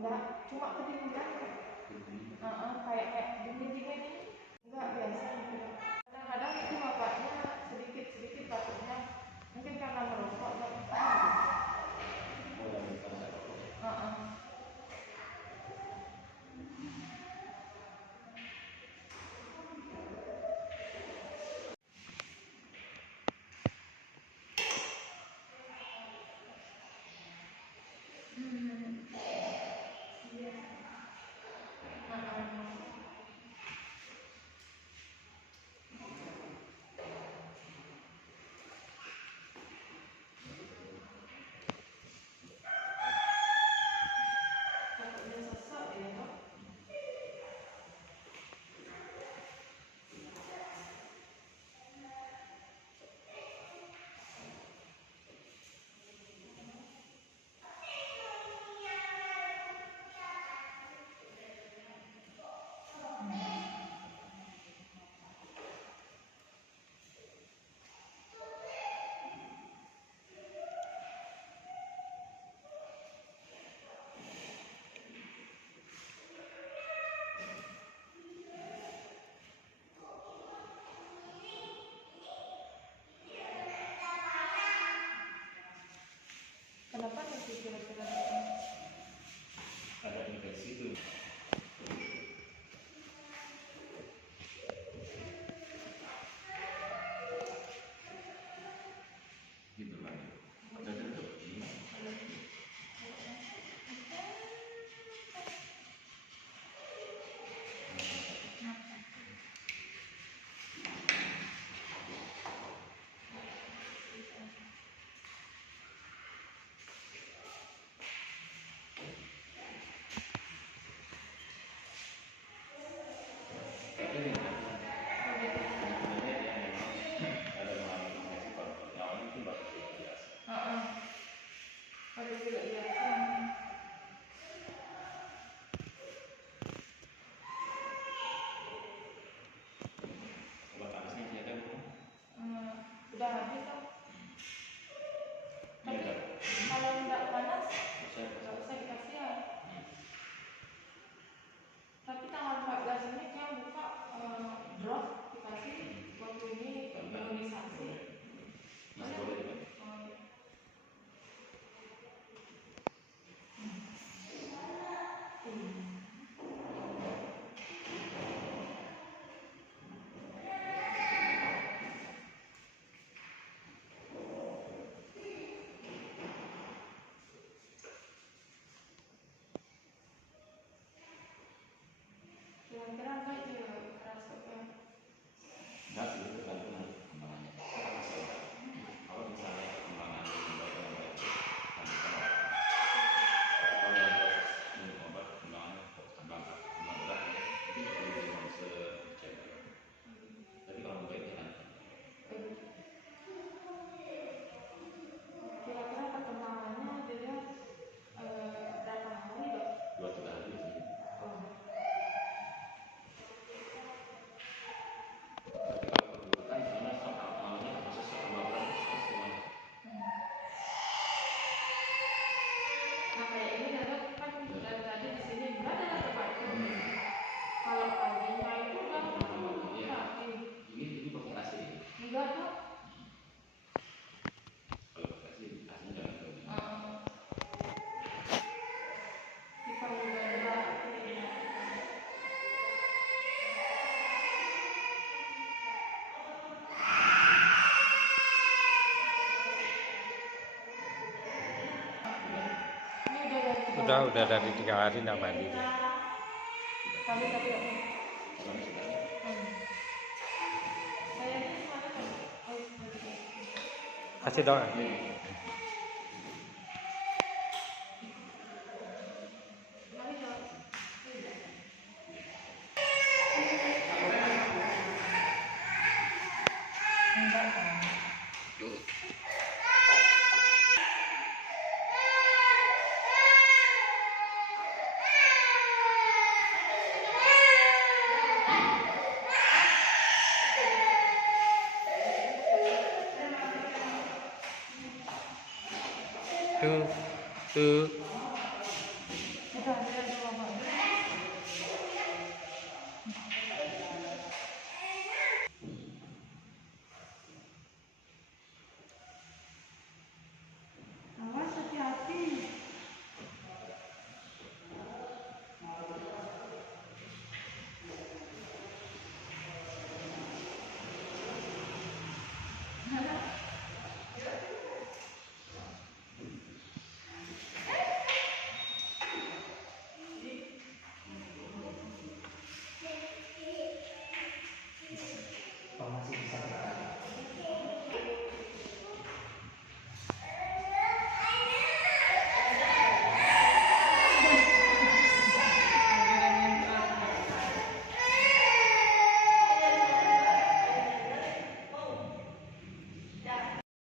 Enggak, cuma kedinginan. Kayak dingin-dingin ini. Enggak biasa. Kadang-kadang itu bapaknya sedikit-sedikit batuknya. Mungkin karena merokok atau apa. Kenapa nanti kira-kira ada infeksi itu? Gitu kan? Ada tutup ini. udah habis kan? Tapi kalau nggak panas nggak usah dikasih ya. Tapi tanggal 14 ini kan buka drop dikasih waktu ini imunisasi. Masih boleh juga. Kira-kira apa itu kerasa kan? Nggak sih, tergantung nanti perkembangannya. Kalau misalnya perkembangan obat yang baik, nanti kalau dalam proses minum obat perkembangannya kembang berat, itu perlu bisa dicek. Tapi kalau baik ya nanti. Kira-kira perkembangannya dia berapa hari dok? 2-3 hari sih. Tapi kalau perbuatan sebenarnya soal awalnya proses pembawaran proses semuanya. Nah kayak ini dok kan dari tadi di sini nggak ada terbaca. Kalau paginya itu udah Ini pakai AC. enggak dok. Kalau pakai AC, AC-nya jangan terlalu. Udah dari 3 hari nggak mandi dia. Kasih doang. Tuh.